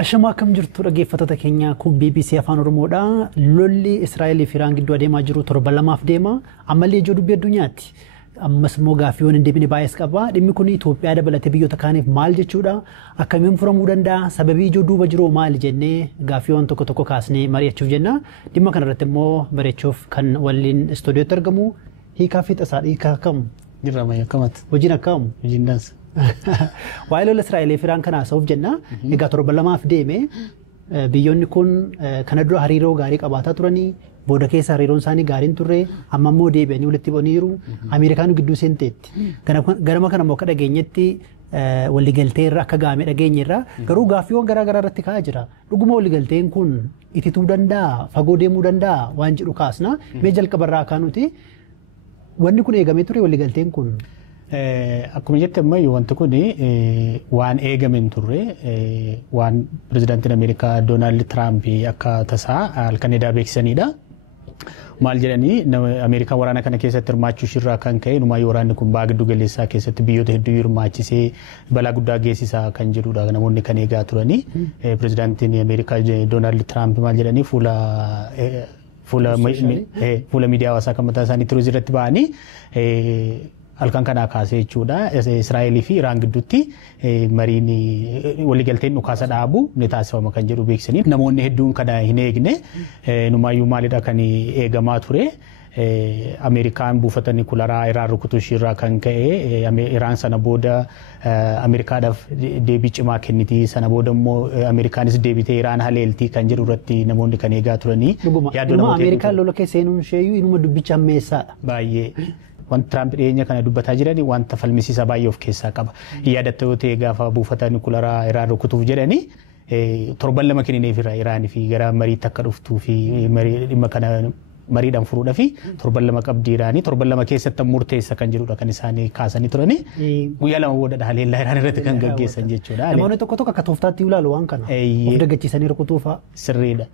Ashama akkam jirtu dhaggeeffattoota keenya kun BBC Afaan Oromoodha. Lolli Israa'el fi Iraan gidduu adeemaa jiru torban lamaaf deema. Ammallee ijoo dubbii addunyaatti. Ammas immoo gaaffiiwwan hin deebine baay'ees qaba. Dhimmi kun Itoophiyaa dabalatee biyyoota kaaniif maal jechuudha? Akkamiin furamuu danda'a? Sababii ijoo duuba jiru maal jennee gaaffiiwwan tokko tokko kaasnee mari'achuuf jenna. Dhimma kanarratti immoo mari'achuuf kan waliin istuudiyootti argamu hiikaa fi tasaa hiikaa akkam? Jirra mayya akkamatti? Hojiin akkam? Hojiin dansa. Waa'ee lola Israa'el fi Iraan kana haasa'uuf jenna. Egaa torban lamaaf deeme biyyoonni kun kana dura hariiroo gaarii qabaataa turanii booda keessa hariiroon isaanii gaariin turre amma immoo deebi'anii walitti bu'aniiru. Ameerikaan gidduu seenteetti. Ganama kana immoo akka dhageenyetti waliigaltee irra akka gaame dhageenye irra garuu gaaffiiwwan garaa garaa irratti ka'aa jira. Dhuguma waliigalteen kun itituu danda'a, fagoo deemuu danda'a waan jedhu kaasna. Mee jalqabarraa kaanuti wanni kun eegamee ture waliigalteen kun. Akkuma jette ammayyu wanti kun waan eegame hin turre waan pirezidaantiin Ameerikaa Doonaald Tiraamp akka tasaa halkan edaa beeksisanidha. Maal jedhanii Ameerikaan waraana kana keessatti hirmaachuu irraa kan ka'e numaayyuu waraanni kun baha giddu galeessaa keessatti biyyoota hedduu hirmaachisee balaa guddaa geessisaa kan jedhudha namoonni kan eegaa turanii. Pirezidaantiin Ameerikaa Doonaald Tiraamp maal jedhanii fuula miidiyaa hawaasaa kan mataa isaanii Tiruuz irratti ba'anii halkan kana kaasee jechuudha. Israa'el fi Iraan gidduutti mariin waliigalteen dhukaasa dhaabu ni taasifama kan jedhu beeksisanii. Namoonni hedduun kana hin eegne numaayyuu maalidha kan eegamaa ture. Ameerikaan buufata nukilaaraa Iraan rukutuu irraa kan ka'e Iraan sana booda Ameerikaadhaaf deebii cimaa kenniti. Sana booda immoo Ameerikaanis deebitee Iraan haleeltii kan jedhu irratti namoonni kan eegaa turanii. Dhuguma Ameerikaan lola keessa seenuun isheeyyuu inuma dubbicha ammeessaadha. Baay'ee. Wanti Tiraamp dhiyeenya kana dubbataa jiranii wanta falmisiisaa baay'ee of keessaa qaba. Yaadatta yoo ta'e gaafa buufata nukilaaraa Iraan rukutuuf jedhanii torban lama kennineef Iraanii fi gara mariitti akka dhuftuu fi dhimma kana mariidhaan furuudha fi torban lama qabdii Iraanii torban lama keessatti murteessa kan jedhudha kan isaanii kaasanii turanii guyyaa lama booda haleellaa Iraan irratti kan gaggeessan jechuudha. Namoonni tokko tokko akka tooftaatti ilaalu waan kana of daggachiisanii rukutuufa. Sirriidha.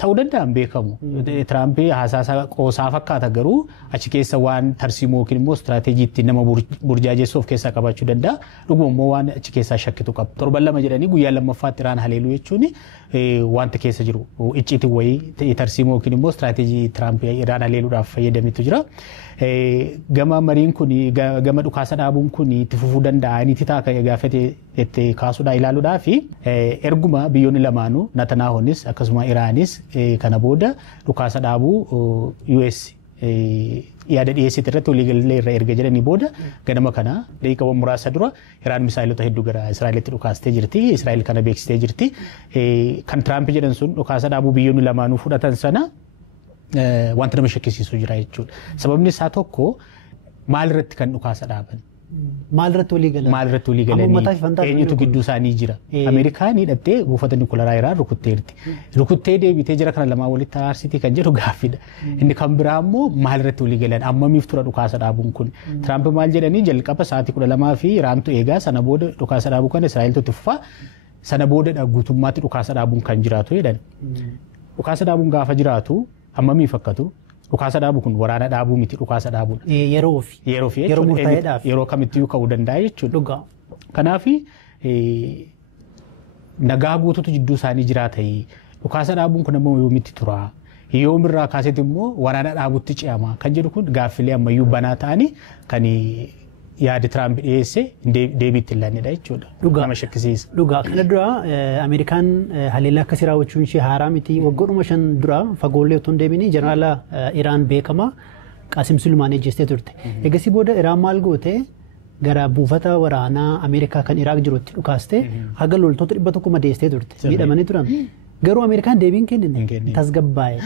Ta'uu danda'an beekamu. Tiraamp haasaa qoosaa fakkaata garuu achi keessa waan tarsiimoo yookiin immoo istiraateejiitti nama burjaajessu of keessaa qabaachuu danda'a. Dhuguma immoo waan achi keessaa shakkitu qaba. Torban lama jedhanii guyyaa lammaffaatti Iraan haleeluu jechuun wanta keessa jiru icciitiin wayii tarsiimoo yookiin immoo istiraateejii Tiraamp Iraan haleeluudhaaf fayyadametu jira. Gama mariin kun gama dhukaasa dhaabuun kun itti fufuu danda'a inni ta'a gaafate itti kaasuudhaa ilaaluudhaa fi erguma biyyoonni lamaanuu Netanyahuunis akkasuma Iraanis kana booda dhukaasa dhaabuu US yaada dhiyeessite irratti waliigallee irra erga jedhanii booda ganama kana daqiiqawwan muraasa dura Iraan misaa'ilota hedduu gara Israa'elitti dhukaastee jirti. Israa'el kana beeksistee jirti. Kan Tiraamp jedhan sun dhukaasa dhaabuu biyyoonni lamaanuu fudhatan sana wanta nama shakkisiisu jira jechuudha. Sababni isaa tokko maal irratti kan dhukaasa dhaaban? Maal irratti walii galan? Maal irratti walii galanii? Eenyutu gidduu isaanii jira? Ameerikaan hidhattee buufata nukilaaraa Iraan rukutteerti. Rukuttee deebitee jira kana lamaa walitti aarsitii kan jedhu gaaffidha. Inni kan biraa immoo maal irratti walii galan? Ammamiif tura dhukaasa dhaabuun kun? Tiraamp maal jedhanii jalqaba sa'aatii 12 fi Iraantu eegaa sana booda dhukaasa dhaabuu kana Israa'eltu itti fufaa sana booda guutummaatti dhukaasa dhaabuun kan jiraatu jedhan. Dhukaasa dhaabuun gaafa jiraatu ammamiif akkatu? Dhukaasa dhaabu kun waraana dhaabuu miti dhukaasa dhaabuudha. Yeroo murtaa'eedhaaf. Yeroo kamittiyyuu ka'uu danda'a jechuudha. Kanaaf nagaa guutuutu jidduu isaanii jiraata. Dhukaasa dhaabuun kun ammoo yoomitti tura. Yoomirraa kaasetti immoo waraana dhaabuutti ce'ama. Kan jedhu kun gaaffilee ammayyuu banaa ta'anii kan yaada Tiraamp dhiyeesse deebiitti ilaalledha jechuudha. Nama shakkisiisa. Dhugaa kana dura Ameerikaan haleellaa akkasii raawwachuun ishee haaraa miti. Waggoodhuma 5 dura fagoollee otoo hin deemini jeneraala Iraan beekama Qaasim Sulmaan ejjeestee turte. Egasii booda Iraan maal goote gara buufata waraanaa Ameerikaa kan Iraaq jirutti dhukaaste haga loltoota 100 madeessitee turte. Miidhamanii turan. Garuu Ameerikaan deebiin kennine tasgabbaa'e.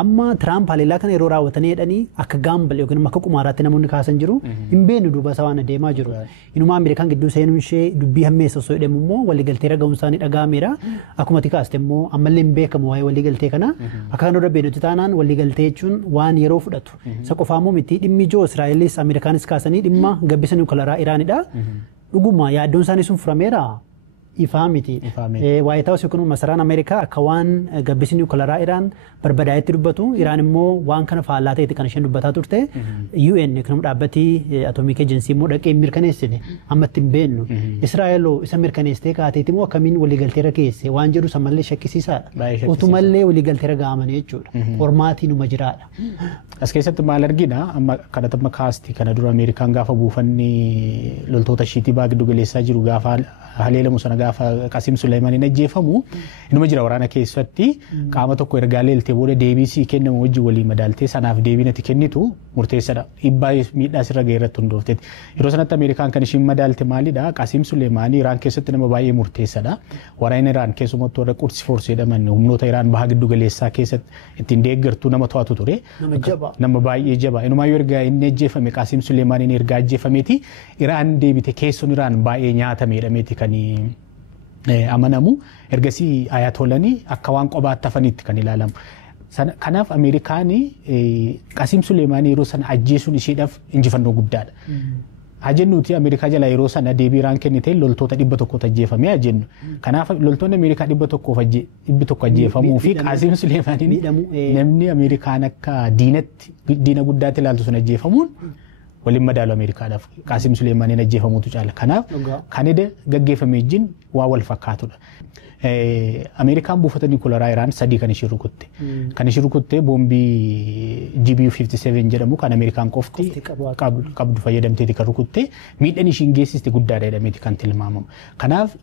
Amma Tiraamp haleellaa kana yeroo raawwatanii jedhanii akka gaambal yookiin akka qumaaraatti namoonni kaasan jiru hin beeknu duuba isaa waan adeemaa jiru. Inuma Ameerikaan gidduu seenuun ishee dubbii hammeessa osoo jedhamu immoo waliigaltee raga'uun isaanii dhaga'ameera. Akkuma ati kaaste immoo ammallee hin beekamu waa'ee waliigaltee kana. Akka kan irra beeknutti taanaan waliigaltee jechuun waan yeroo fudhatu. Isa qofaa immoo miti dhimmi ijoo Israa'elis Ameerikaanis kaasanii dhimma gabbisa nukilaaraa Iraanidha. Dhuguma yaaddoon isaanii sun furameera. ifaa miti. Waayit Haawus yookiin masaraan Ameerikaa akka waan gabbisi niwukilaraa Iraan barbadaa'etti dubbatu Iraan immoo waan kana faallaa ta'etti kan isheen dubbataa turte UN yookiin dhaabbati atoomik eejensii immoo dhaqee mirkaneessine amma itti hin beeknu Israa'eloo isa mirkaneessitee kaateeti immoo akkamiin waliigalteera keesse waan jedhu samallee shakkisiisaadha. Utumallee waliigalteera ga'amanii jechuudha. Hormaatiin jiraadha. As keessatti maal argina amma kadhatama kaasti kana dura Ameerikaan gaafa buufanni loltoota ishiitii baagi dugaleessaa jiru gaafa haleelamu sana gaafa Qasim Suleymaaniin ajjeefamu inuma jira waraana keessatti qaama tokko ergaa leeltee booda deebisii kennamu wajji walii madaaltee sanaaf deebinati kennitu murteessadha. Dhiibbaa miidhaa sirra ga'e irratti hundoofteeti. Yeroo sanatti Ameerikaan kan ishiin madaalte maalidha? Qasim Suleymaanii Iraan keessatti nama baay'ee murteessadha. Waraana Iraan keessumattuu warra Quds Force jedhaman humnoota Iraan baha giddu galeessaa keessatti ittiin deeggartuu nama to'atu ture. Nama baay'ee jaba. Inumaayyuu erga inni ajjeefame Qasim Suleymaaniin erga ajjeefameeti Iraan deebite keessoon Iraan baay'ee nyaatameedhameeti kan amanamu. Ergasii ayatolanii akka waan qobaatti hafanitti kan ilaalamu. Kanaaf Ameerikaan Qasim Suleymaanii yeroo sana ajjeesuun isheedhaaf injifannoo guddaadha. Ajennuuti Ameerikaa jala yeroo sana deebii Iraan kennite loltoota 100 ajjeefamee ajennu. Kanaaf loltoonni Ameerikaa 100 ajjeefamuu fi Qasim Suleymaaniin namni Ameerikaan akka diina guddaatti ilaaltu sun ajjeefamuun waliin madaalu Ameerikaadhaaf Qasim Suleymaaniin ajjeefamuutu caala. Kanaaf kan eda gaggeeffame wajjin waa wal fakkaatudha. Ameerikaan buufata niwukilaraa Iraan 3 kan ishee rukutte. Kan ishee rukutte boombii GBU-57 jedhamu kan Ameerikaan qofti qabdu fayyadamteeti kan rukutte miidhaan ishiin geessiste guddaadha jedhameeti kan tilmaamamu. Kanaaf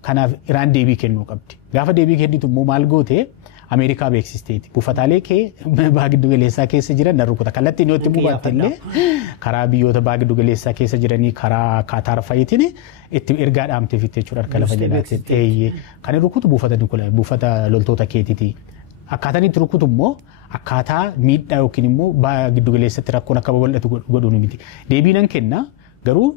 Iraan deebii kennuu qabdi. Gaafa deebii kennitu immoo maal goote Ameerikaa beeksisteeti. Buufataalee kee baha giddu galeessaa keessa jiran nan rukuta. Kallattiin yoo itti buufatte illee karaa biyyoota baha giddu galeessaa keessa jiranii karaa Kaataar fa'iitiin itti ergaa dhaamtee fitte jechuudha harka lafa jalaatti. Kan rukutu buufata loltoota keetiiti. Akkaataan itti rukutu immoo akkaataa miidhaa yookiin immoo baha giddu galeessatti rakkoon akka babal'atu godhuun miti. Deebii nan kenna garuu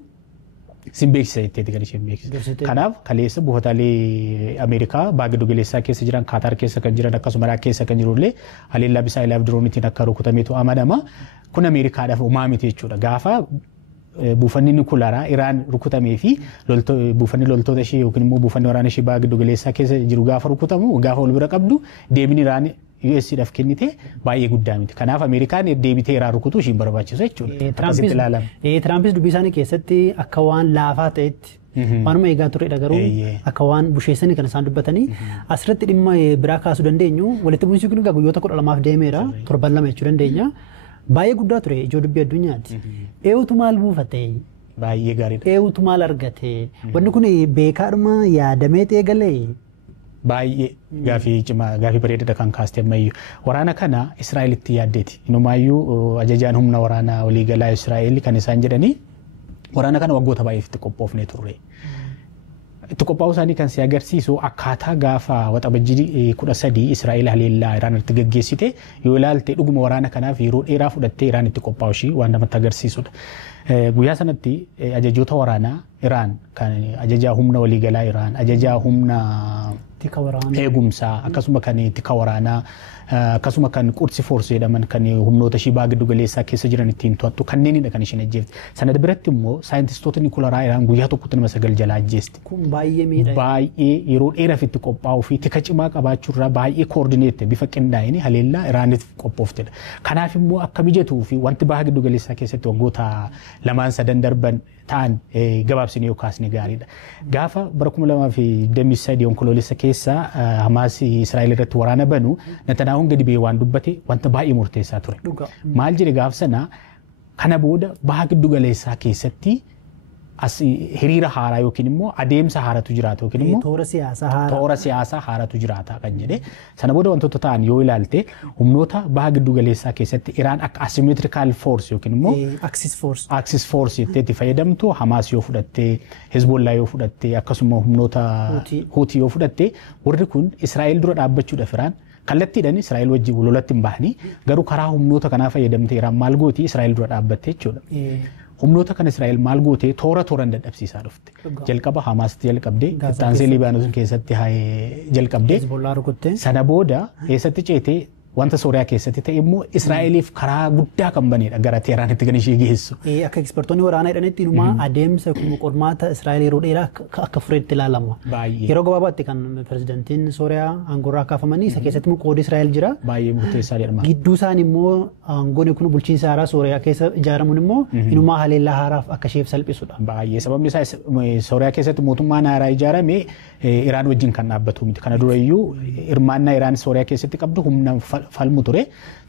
sin beeksisa jetteeti kan isheen beeksisa. Kanaaf kaleessa buufataalee Ameerikaa baha giddu galeessaa keessa jiran Kaataar keessa kan jiran akkasuma Iraaq keessa kan jirullee haleellaa bisaa'ilaaf diroonitiin akka rukutameetu amanama. Kun Ameerikaadhaaf homaa miti jechuudha. Gaafa buufanni niwukilaraa Iraan rukutamee fi buufanni loltoota ishee yookiin immoo buufanni waraana ishee baha giddu galeessaa keessa jiru gaafa rukutamu gaafa wal bira qabdu deebiin Iraan US'dhaaf kennite baay'ee guddaa miti. Kanaaf Ameerikaan deebitee Iraan rukutuu ishiin barbaachisu jechuudha. Tirampis dubbii isaanii keessatti akka waan laafaa ta'etti waanuma eegaa turedha garuu akka waan busheessanii kan isaan dubbatanii asirratti dhimma biraa kaasuu dandeenyu walitti bu'iinsi kun guyyoota 12 deemeera 7 jechuu dandeenya. Baay'ee guddaa ture ijoo dubbii addunyaati. Eewutu maal buufate? Baay'ee gaariidha. Eewutu maal argate? Wanni kun beekaadhuma yaadamee eegalee baay'ee gaafii cimaa gaafii bareedaadha kan kaaste ammayyuu waraana kana Israa'elitti yaaddeeti. Inumaayyuu ajajaan humna waraanaa waliigalaa Israa'el kan isaan jedhanii waraana kana waggoota baay'eef itti qophoofnee turre. Itti qophaa'uu isaanii kan si agarsiisu akkaataa gaafa waxabajjii 13 Israa'el haleellaa Iraan irratti gaggeessite yoo ilaalte dhuguma waraana kanaaf yeroo dheeraa fudhattee Iraan itti qophaa'u ishii waan namatti agarsiisudha. Guyyaa sanatti ajajoota waraanaa Iraan kan ajajaa humna waliigalaa Iraan ajajaa humna eegumsaa akkasuma kan tika waraanaa akkasuma kan Quds Force jedhaman kan humnoota ishii baha giddu galeessaa keessa jiran ittiin to'attu kanneenidha kan isheen ajjeefte. Sana biratti immoo saayintistoota niwukilaraa Iraan guyyaa tokkotti nama 9 jalaa ajjeesti. Kun baay'ee miidhaa. Baay'ee yeroo dheeraaf itti qophaa'uu fi tika cimaa qabaachuurraa baay'ee koordineette bifa qindaa'een haleellaa Iraaniif qophooftedha. Kanaaf immoo akka mijatuu fi wanti baha giddu galeessaa keessatti waggoota 2-3 darban ta'an gabaabsinee yoo kaasne gaariidha. Gaafa bara 2023 onkoloolessa keessa Hamaas Israa'el irratti waraana banu Netanyaahuun gadi ba'ee waan dubbate wanta baay'ee murteessaa ture. Maal jedhe gaaf sana kana booda baha giddu galeessaa keessatti as hiriira haaraa yookiin immoo adeemsa haaratu jiraata yookiin immoo toora siyaasaa haaratu jiraata kan jedhe sana booda wantoota ta'an yoo ilaalte humnoota baha giddu galeessaa keessatti Iraan akka asymmetrical force yookiin immoo axis force itti fayyadamtu Hamaas yoo fudhatte Hezbollah yoo fudhatte akkasuma humnoota Houthi yoo fudhatte warri kun Israa'el dura dhaabbachuudhaaf Iraan kallattiidhaan Israa'el wajjin lolatti hin baahanii garuu karaa humnoota kanaa fayyadamte Iraan maal gooti Israa'el dura dhaabbatte jechuudha. Humnoota kan Israa'el maal gootee tooraan dadhabsiisaa dhufte. Jalqaba Hamaasitti jalqabdee Taansee Libaanoos keessatti jalqabdee sana booda eessatti ceetee wanta Sooriyaa keessatti ta'e immoo Israa'eliif karaa guddaa kan banedha gara Teeraanitti kan ishee geessu. Akka ekspertoonni waraanaa jedhanitti inumaa adeemsa qormaata Israa'el yeroo dheeraa akka fureetti ilaalama. Yeroo gabaabaatti kan pirezidantiin Sooriyaa aangoorraa kaafamanii isa keessatti immoo qoodi Israa'el jira. Baay'ee murteessaa jedhama. Gidduu isaan immoo aangoon kun bulchiinsa haaraa Sooriyaa keessa ijaaramuun immoo inumaa haleellaa haaraaf akka isheef salphisudha. Baay'ee sababni isaa Sooriyaa keessatti mootummaan haaraa ijaarame Iraan wajjin kan dhaabbatu miti. Kana dura iyyuu hirmaannaa Iraan Sooriyaa keessatti qabdu humna falmu ture.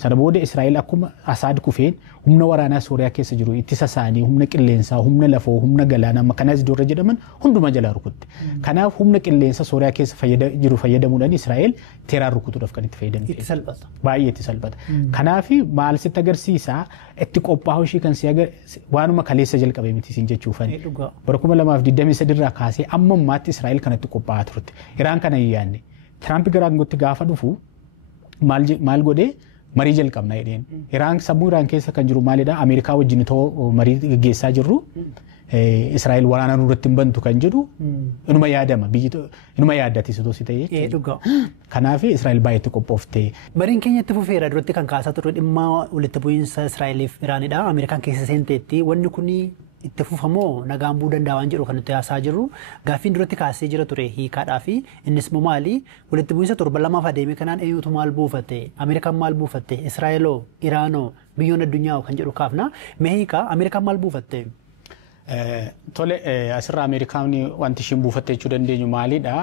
Sana booda Israa'el akkuma Asaad kufeen humna waraanaa Sooriyaa keessa jiru ittisa isaanii humna qilleensaa, humna lafoo, humna galaanaa makanas iddoo irra jedhaman hunduma jalaa rukutte. Kanaaf humna qilleensa Sooriyaa keessa jiru fayyadamuudhaan Israa'el Teeraan rukutuudhaaf kan itti fayyadamte. Itti salphata. Baay'ee itti salphata. Kanaaf maal sitti agarsiisa itti qophaa'uu ishii kan waanuma kaleessa jalqabee miti siin jechuufani. Bara 2023 irraa kaasee amma ammaatti Israa'el kanatti qophaa'aa turte. Iraan kana hin yaadne. Tiraamp gara aangootti gaafa dhufu maal godhee marii jalqabna jedheen. Iraan sammuu Iraan keessa kan jiru maalidha? Ameerikaa wajjin too marii gaggeessaa jirru Israa'el waraana nurratti hin bantu kan jedhu inuma yaadama inuma yaaddati si ta'e. Kanaaf Israa'el baay'eetti qophoofte. Mariin keenya itti fufeera duratti kan kaasaa turre dhimma walitti bu'iinsa Israa'eliif Iraanidha. Ameerikaan keessa seenteetti wanni kuni itti fufamoo nagaan bu'uu danda'a waan jedhu kan nuti haasaa jirru gaaffiin duratti kaasee jira ture hiikaadhaa fi innis immoo maali walitti bu'iinsa torban lamaaf adeeme kanaan eenyutu maal buufatte Ameerikaan maal buufatte Israa'eloo Iraanoo biyyoon addunyaa kan jedhu kaafna mee hiikaa Ameerikaan maal buufatte. Tole asirraa Ameerikaan wanti ishiin buufatte jechuu dandeenyu maalidha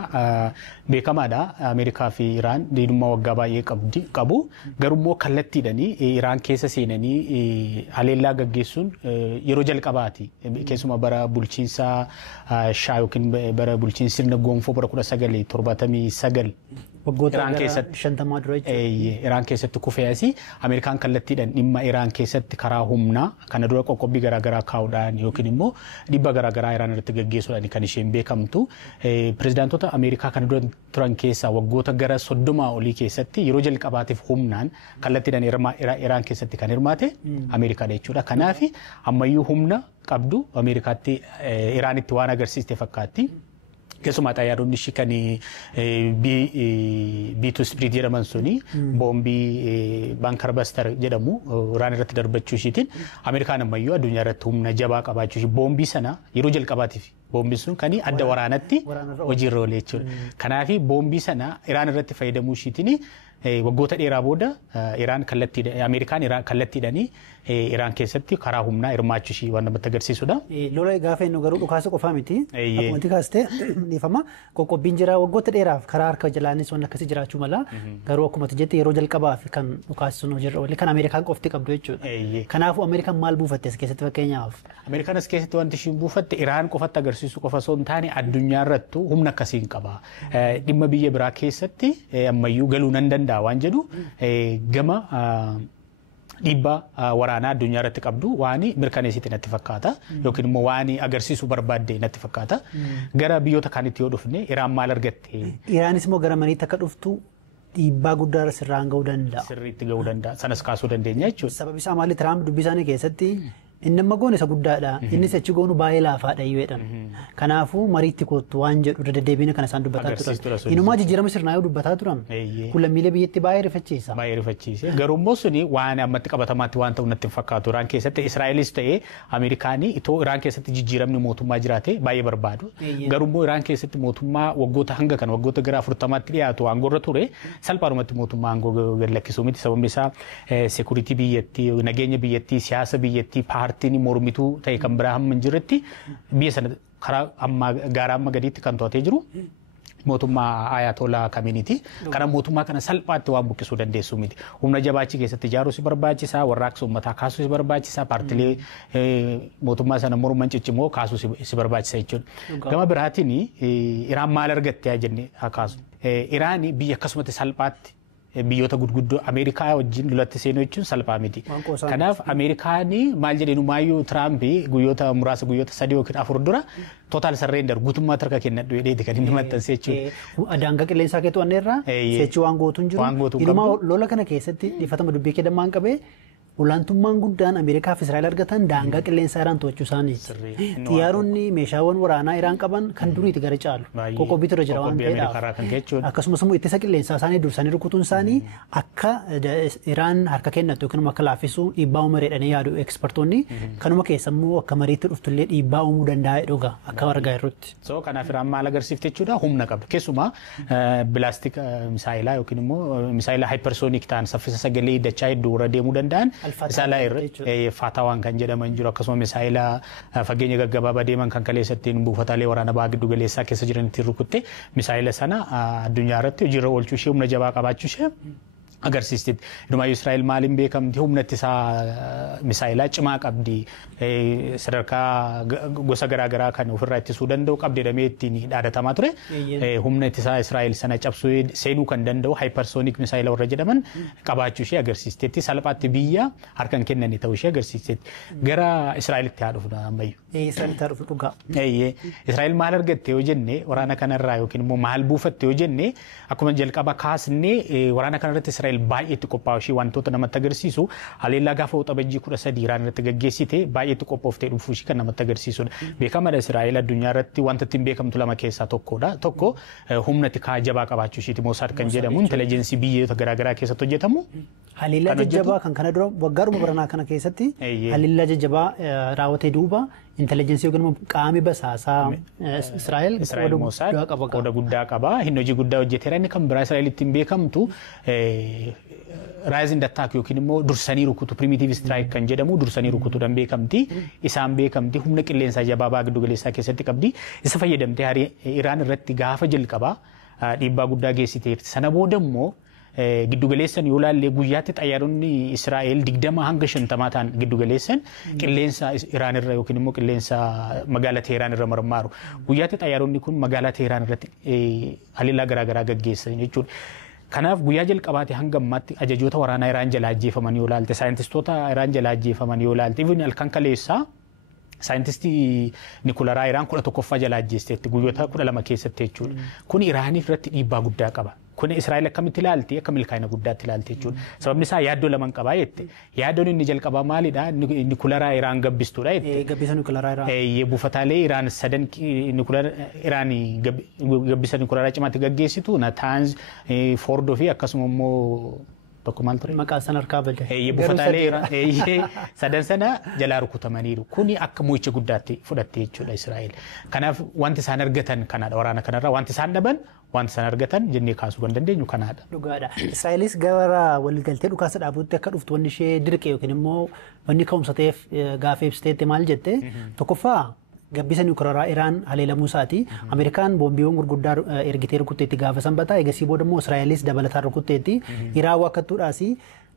beekamaadha Ameerikaa fi Iraan diinummaa waggaa baay'ee qabu garuu kallattiidhaan Iraan keessa seenanii haleellaa gaggeessuun yeroo jalqabaati keessumaa bara bulchiinsa Shah yookiin bara bulchiinsa sirna gonfoo bara 1979 Iraan keessatti 50 dura Iraan keessatti kufeeyasi Ameerikaan kallattiidhaan dhimma Iraan keessatti karaa humnaa kana dura qoqqobbii garaagaraa kaa'uudhaan yookiin immoo dhibba garaagaraa Iraan irratti gaggeessuudhaan kan isheen beekamtu pirezidaantota Ameerikaa kana dura turan keessaa waggoota gara 30 olii keessatti yeroo jalqabaatiif humnaan kallattiidhaan Iraan keessatti kan hirmaate Ameerikaadha jechuudha. Kanaaf ammayyuu humna qabdu Ameerikaatti Iraanitti waan agarsiiste fakkaatti. Keessumaa xayyaaronni ishii kan B2 Spirit jedhaman suni boombii Bankar Buster jedhamu Iraan irratti darbachuu ishiitiin Ameerikaan ammayyuu addunyaa irratti humna jabaa qabaachuu ishii boombii sana yeroo jalqabaatiif boombiin sun kan adda waraanatti hojiirra oolee jechuudha. Kanaaf boombii sana Iraan irratti fayyadamuu ishiitiin waggoota dheeraa booda Ameerikaan kallattiidhaan Iraan keessatti karaa humnaa hirmaachuu ishii waan namatti agarsiisudha. Lola gaafa inni garuu dhukaasa qofaa miti. Wanti kaastee dhiifama qoqqobbiin jira waggoota dheeraaf karaa harka jalaanis waan akkasii jiraachuu mala garuu akkuma jetti yeroo jalqabaaf kan dhukaasisuun hojiirra oolee kan Ameerikaan qofti qabdu jechuudha. Kanaafuu Ameerikaan maal buufatte as keessatti fakkeenyaaf? Ameerikaan as keessatti wanti ishiin buufatte Iraan qofatti agarsiisu qofa osoo hin taane addunyaa irrattu humna akkasiin qaba. Dhimma biyya biraa keessatti ammayyuu galuu nan danda'a waan jedhu gama dhiibbaa waraanaa addunyaa irratti qabdu waan mirkaneessite natti fakkaata yookiin immoo waan agarsiisuu barbaadde natti fakkaata. Gara biyyoota kaanitti yoo dhufne Iraan maal argatte? Iraanis immoo gara mariitti akka dhuftu dhiibbaa guddaa sirraan ga'uu danda'a. Sirriitti ga'uu danda'a. Sanas kaasuu dandeenya jechuudha. Sababi isaa maali Tiraamp dubbii isaanii keessatti inni amma goone isa guddaadha. Innis achi goonu baay'ee laafaadha iyyuu jedhan. Kanaafuu mariitti kottu waan jedhu deddeebiin kana isaan dubbataa turan. Inumaa jijjiirama sirnaa yoo dubbataa turan kun lammiilee biyyattii baay'ee rifachiisa. Baay'ee rifachiise. Garuu immoo suni waan ammatti qabatamaatti waan ta'u natti hin fakkaatu. Iraan keessatti Israa'elis ta'ee Ameerikaanii itoo Iraan keessatti jijjiiramni mootummaa jiraate baay'ee barbaadu. Garuu immoo Iraan keessatti mootummaa waggoota hanga kan waggoota gara 40tti dhiyaatu aangoorra ture salphaadhumatti mootummaa aangoo gad lakkisuu miti sababni isaa seekuritii biyyattii nageenya biyyattii siyaasa biyyattii paartiin mormituu ta'e kan biraa hamma hin jirretti biyya sana karaa amma gaara amma gadiitti kan to'atee jiru mootummaa Ayatollah Khamenei kana mootummaa kana salphaatti waan buqqisuu dandeessu miti. Humna jabaachi keessatti ijaaruu si barbaachisaa warraaqsa uummataa kaasuu si barbaachisaa paartilee mootummaa sana morman ciccimoo kaasuu si barbaachisa jechuudha. Gama biraatiin Iraan maal argattee jennee kaasu. Iraan biyya akkasumatti salphaatti biyyoota gurguddoo Ameerikaa wajjin lolatti seenuu jechuun salphaa miti. Kanaaf Ameerikaan maal jedhee numaayyuu Tiraamp guyyoota muraasa guyyoota 3 yookiin 4 dura totaal surrender guutummaa tarka kennadhu jedheeti kan inni maxxanse jechuudha. Daangaa qilleensaa keetu anneerraa seechi waan gootuun jiru. Inumaa lola kana keessatti dhiifatama dubbii keedammaan qabee olaantummaan guddaan Ameerikaa fi Israa'el argatan daangaa qilleensaa Iraan to'achuu isaanii. Xiyyaaronni meeshaawwan waraanaa Iraan qaban kan duriiti gara caalu. Qoqqobbii irra jira waan ta'eedhaaf. Akkasumas immoo ittisa qilleensaa isaanii dursanii rukutuun isaanii akka Iraan harka kennatu yookiin akka laaffisu dhiibbaa uumuu jedhanii yaadu ekspertoonni. Kanuma keessa immoo akka mariitti dhuftullee dhiibbaa uumuu danda'a dhuga akka argaa jirrutti. So kanaaf Iraan maal agarsiifte jechuudha humna qabdu. Keessumaa bilaastik misaayilaa yookiin immoo misaayilaa hypersonic ta'an saffisa sagalee dachaa hedduu irra deemuu danda'an. Misaayilaa irratti Faatawaan kan jedhaman jiru akkasuma misaayilaa fageenya gaggabaabaa deeman kan kaleessattiin buufataalee waraana baha giddu galeessaa keessa jiranitti rukutte misaayila sana addunyaa irratti hojiirra oolchuu ishee humna jabaa qabaachuu ishee agarsiisti. Dhumaa Israa'el maaliin beekamti humna ittisaa misaayilaa cimaa qabdi sadarkaa gosa garaagaraa kan ofirraa ittisuu danda'u qabdi jedhamee ittiin dhaadatamaa ture. Humna ittisaa Israa'el sana cabsuu seenuu kan danda'u hypersonic misaayila warra jedhaman qabaachuu ishee agarsiisteetti. Salphaatti biyya harkaan kennanii ta'uu ishee agarsiisteetti. Gara Israa'elitti haa dhufu ammayyu. Israa'elitti haa dhufu dhugaa. Israa'el maal argatte yoo jenne waraana kanarraa yookiin immoo maal buufatte yoo jenne akkuma jalqaba kaasnee waraana kanarratti Israa'el baay'eetti qophaa'u ishee wantoota namatti agarsiisu haleellaa gaafa waxabajjii 13 Iraan irratti gaggeessite baay'eetti qophooftee dhufuu ishee kan namatti agarsiisudha. Beekamaadha Israa'el addunyaa irratti wanta ittiin beekamtu lama keessaa tokkodha. Tokko humna tikaa jabaa qabaachuu isheeti Mossad kan jedhamu intelligensii biyyoota garaagaraa keessatti hojjetamu. Haleellaa jajjabaa kan kana dura waggaadhuma baranaa kana keessatti haleellaa jajjabaa raawwatee duuba intelligensii yookiin qaami basaasaa Israa'el qooda guddaa qaba. Hin hojii guddaa hojjeteera. Inni kan biraa Israa'el ittiin beekamtu rising attack yookiin immoo dursanii rukutu primitive strike kan jedhamu dursanii rukutuudhaan beekamti. Isaan beekamti humna qilleensaa jabaa baha giddu galeessaa keessatti qabdi. Isa fayyadamtee Iraan irratti gaafa jalqabaa dhiibbaa guddaa geessiteef sana booda immoo giddu galeessan yoo laallee guyyaatti xayyaaronni Israa'el 20 hanga 50 ta'an giddu galeessan qilleensa Iraan irra yookiin immoo qilleensa magaalaa Teheraan irra marmaaru. Guyyaatti xayyaaronni kun magaalaa Teheraan irratti haleellaa garaagaraa gaggeessan jechuudha. Kanaaf guyyaa jalqabaatti hanga ammaatti ajajoota waraanaa Iraan jalaa ajjeefaman yoo laalte saayintistoota Iraan jalaa ajjeefaman yoo laalte even halkan kaleessaa saayintistii Nikularaa Iraan 11ffaa jalaa ajjeesteetti guyyoota 12 keessatti jechuudha. Kun Iraaniif irratti dhiibbaa guddaa qaba. Kun Israa'el akkamitti ilaalti akka milkaa'ina guddaatti ilaalti jechuudha. Sababni isaa yaaddoo lama qabaa jette. Yaaddoon inni jalqabaa maalidha? Nikularaa Iraan gabbistuudha jette. Gabbisa Nikularaa Iraan. Buufataalee Iraan sadan Nikularaa Iraan gabbisa Nikularaa cimaatti gaggeessitu Natanz, Fordo fi akkasuma immoo tokko maal ture? Maqaa sana harkaa badde. Buufataalee sadan sana jalaa rukutamaniiru. Kuni akka mo'icha guddaatti fudhatte jechuudha Israa'el. Kanaaf wanti isaan argatan kanaadha waraana kanarraa wanti isaan dhaban wanti isaan argatan jennee kaasuu kan dandeenyu kanaadha. Dhugaadha. Israa'elis gara waliigaltee dhukaasa dhaabuutti akka dhuftu wanni ishee dirqe yookiin immoo wanni ka'umsa ta'eef gaafa ibsiteetti maal jette tokkoffaa gabbisa Nikularaa Iraan haleelamuu isaati. Ameerikaan boombiiwwan gurguddaa ergitee rukutteetti gaafa sanbataa eegasii booda immoo Israa'elis dabalataan rukutteetti Iraan wakkattuudhaas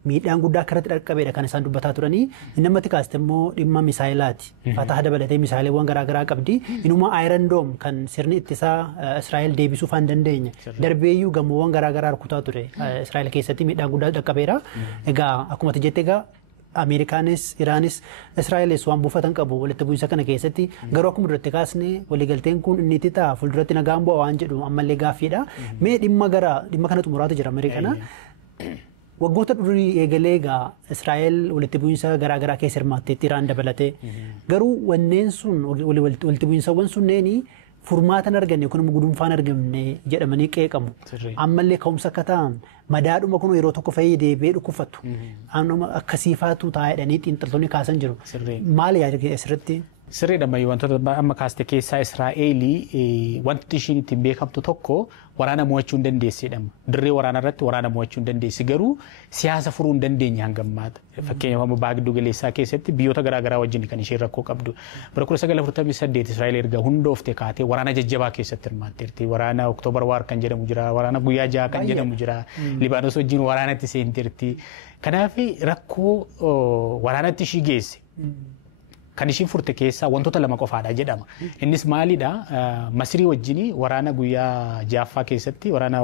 miidhaan guddaa akkanatti dhaqqabeedha kan isaan dubbataa turanii. Inni namatti kaaste immoo dhimma misaayilaati. Fataha dabalatee misaayileewwan garaagaraa qabdi. Inuma Iron Dome kan sirni ittisaa Israa'el deebisuuf hin dandeenye. Darbeeyyuu gamoowwan garaagaraa rukutaa ture. Israa'el keessatti miidhaan guddaa dhaqqabeera. Egaa akkuma jette egaa Ameerikaanis Iraanis Israa'elis waan buufatan qabu walitti bu'iinsa kana keessatti garuu akkuma duratti kaasne waliigalteen kun inni itti ta'a fuulduratti nagaan bu'a waan jedhu ammallee gaaffiidha. Mee dhimma kana xumuraatu jira Ameerikaana. Waggoota durii eegalee egaa Israa'el walitti bu'iinsa garaagaraa keessa hirmaatteetti Iraan dabalatee garuu wanneen sun walitti bu'iinsawwan sunneeni furmaatan arganne yookiin immoo gudunfaan argamne jedhamanii qeeqamu. Ammallee ka'umsa akka ta'an madaadhuma kun yeroo tokko fayyee deebi'ee dhukkufatu. Akkasiifaatu taa'edhanii xiinxaltoonni kaasan jiru. Maal yaadde asirratti? Sirriidha mayyuu wantoota amma kaaste keessaa Israa'eelii wanti ishiin ittiin beekamtu tokko waraana mo'achuu hin dandeessedha. Dirree waraanaa irratti waraana mo'achuu hin dandeessi garuu siyaasa furuu hin dandeenye hanga ammaata. Fakkeenyaaf amma baha giddu galeessaa keessatti biyyoota garaagaraa wajjin kan isheen rakkoo qabdu. Bara 1948 Israa'el erga hundoofte kaatee waraana jajjabaa keessatti hirmaatteerti. Waraana Oktoobar Waar kan jedhamu jira, waraana guyyaa jaha kan jedhamu jira, Libaanos wajjin waraanatti seenteerti. Kanaaf rakkoo waraanatti ishii geesse. Kan ishiin furte keessaa wantoota lama qofaadha jedhama. Innis maalidha? Masrii wajjin waraana guyyaa jaaffaa keessatti waraana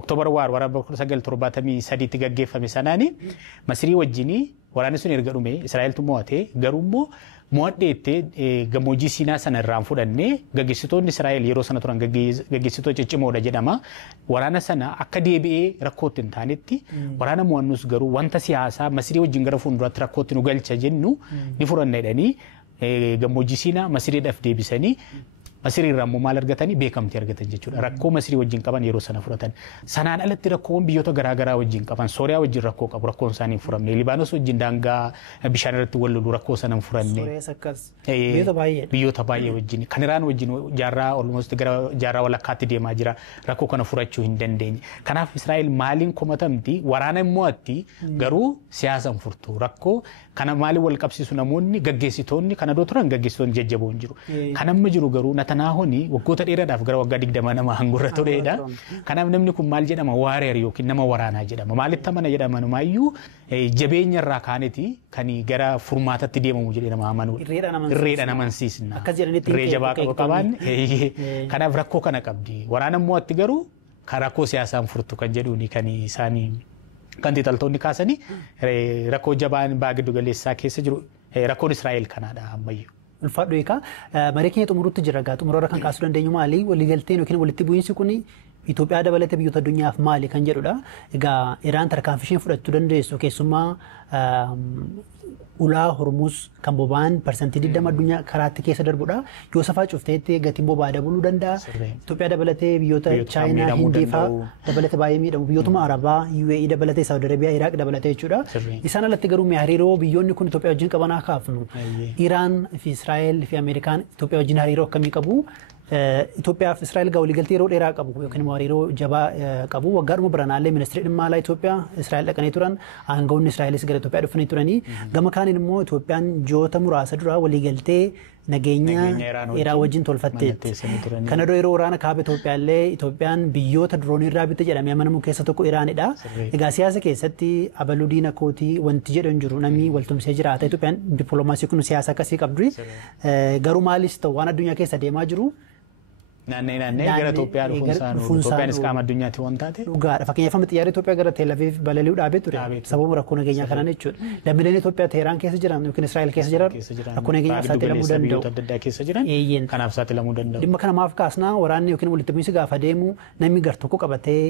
Oktoobar Waar waraana 1973tti gaggeeffame sanaani Masrii wajjin waraanni sun erga dhume Israa'eltu mo'ate garuu immoo mo'adheettee gammoojjii Siinaa sana irraan fudhannee gaggeessitoonni Israa'el yeroo sana turan gaggeessitoota ciccimoodha jedhama. Waraana sana akka deebi'ee rakkootti hin taanetti waraana mo'annus garuu wanta siyaasaa Masirii wajjin gara fuulduraatti rakkootti nu galcha jennu ni fudhanna jedhanii gammoojjii Siinaa Masiriidhaaf deebisanii Masirii irraa immoo maal argatanii beekamtii argatan jechuudha. Rakkoo Masirii wajjin qaban yeroo sana fudhatan. Sanaan alatti rakkoon biyyoota garaagaraa wajjin qaban Sooriyaa wajjin rakkoo qabu rakkoon isaanii hin furamne. Libaanos wajjin daangaa bishaan irratti wal lolu rakkoo sana hin furanne. Sooriyaas akkas biyyoota baay'ee wajjin kan Iraan wajjin jaarraa almost gara jaarraa walakkaatti deemaa jira. Rakkoo kana furachuu hin dandeenye. Kanaaf Israa'el maaliin komatamti waraana immoo atti garuu siyaasa hin furtu. Rakkoo kana maaliin wal qabsiisu namoonni gaggeessitoonni kana doo turan gaggeessitoonni jajjaboon jiru. Kan amma jiru garuu Natanaahoni waggoota dheeraadhaaf gara waggaa 20 nama hangurra tureedha. Kanaaf namni kun maal jedhama waareer yookiin nama waraanaa jedhama. Maalitti amana jedhama numaayyuu jabeenya irraa kaaneti kan gara furmaatatti deemamu jedhee nama amanu. Irreedha namansiisna. Irree jabaa qaban kanaaf rakkoo kana qabdi. Waraana immoo atti garuu kan rakkoo siyaasaan furtu kan jedhuuni kan isaanii kan xiinxaltoonni kaasanii rakkoo jabaan baagiddu galeessaa keessa jiru rakkoon Israa'el kanaadha ammayyu. Ulfaadhu eegaa marii keenya xumurutti jira gaa xumurarra kan kaasuu dandeenyu maali waliigalteen yookiin walitti bu'iinsi kun Itoophiyaa dabalatee biyyoota addunyaaf maali kan jedhudha. Egaa Iraan tarkaanfii isheen fudhachuu dandeessu keessumaa ulaa Hormuz kan boba'aan parsantii 20 addunyaa karaatti keessa darbudha. Yoo safaa cufteetti gatiin boba'aa dabaluu danda'a. Itoophiyaa dabalatee biyyoota Chaayinaa, Hindii fa'aa dabalatee baay'ee miidhamu. Biyyootuma Arabaa, UAE dabalatee Saawudi Arabiyaa, Iraaq dabalatee jechuudha. Isaan alatti garuu hariiroo biyyoonni kun Itoophiyaa wajjin qaban haa kaafnu. Iraan fi Israa'el fi Ameerikaan Itoophiyaa wajjin hariiroo akkamii qabu? Itoophiyaa fi Israa'el gaa waliigaltee yeroo dheeraa qabu yookiin hariiroo jabaa qabu. Waggaadhuma biranaallee ministeerri dhimma alaa Itoophiyaa Israa'el dhaqanii turan aangawoonni Israa'elis gara Itoophiyaa dhufanii turanii. Gama kaaniin immoo Itoophiyaan ji'oota muraasa dura waliigaltee nageenya Iraan wajjin tolfatteetti. Kana yeroo waraana kaaba Itoophiyaallee Itoophiyaan biyyoota diroonii irraa bitte jedhamee amanamu keessa tokko Iraanidha. Egaa siyaasa keessatti abaluu diina kootii wanti jedhan jiru namni waltumsee jiraata. Itoophiyaan dippiloomaasii kun siyaasa akkasii qabdi. Garuu maalis ta'u waan addunyaa keessa deemaa jiru naannee gara Itoophiyaa dhufuun Itoophiyaanis qaama addunyaatti waan taate. Dhugaadha. Fakkeenyaaf xiyyaarri Itoophiyaa gara Teel Aviv balali'uu dhaabee ture. Sababa rakkoo nageenyaa kanaan jechuudha. Lammiileen Itoophiyaa Teheraan keessa jiran yookiin Israa'el keessa jiran rakkoo nageenyaa saaxilamuu danda'u. Biyyoota adda addaa keessa jiran kanaaf saaxilamuu danda'u. Dhimma kana maaf kaasnaa waraanni yookiin walitti bu'iinsi gaafa deemu namni gar tokko qabatee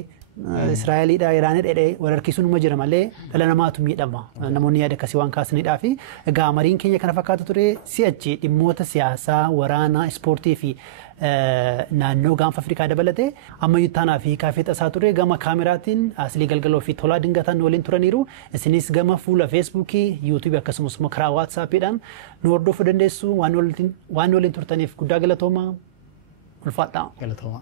Israa'elidha Iraanidha jedhee wal harkisuun uma jira malee dhala namaatu miidhama. Namoonni yaada akkasii waan kaasnidhaa fi egaa mariin keenya kana fakkaatu ture si'achi dhimmoota siyaasaa, waraanaa, ispoortii fi naannoo gaanfa Afrikaa dabalatee amma yuttaanaa fi kaafee tasaa ture gama kaameraatiin aslii galgaloo fi tolaa dingataan waliin turaniiru. Isinis gama fuula feesbuukii, yuutuubii akkasumas karaa waatsaappiidhaan nu hordofuu dandeessu waan waliin turtaniif guddaa galatooma ulfaadhaa. Galatooma.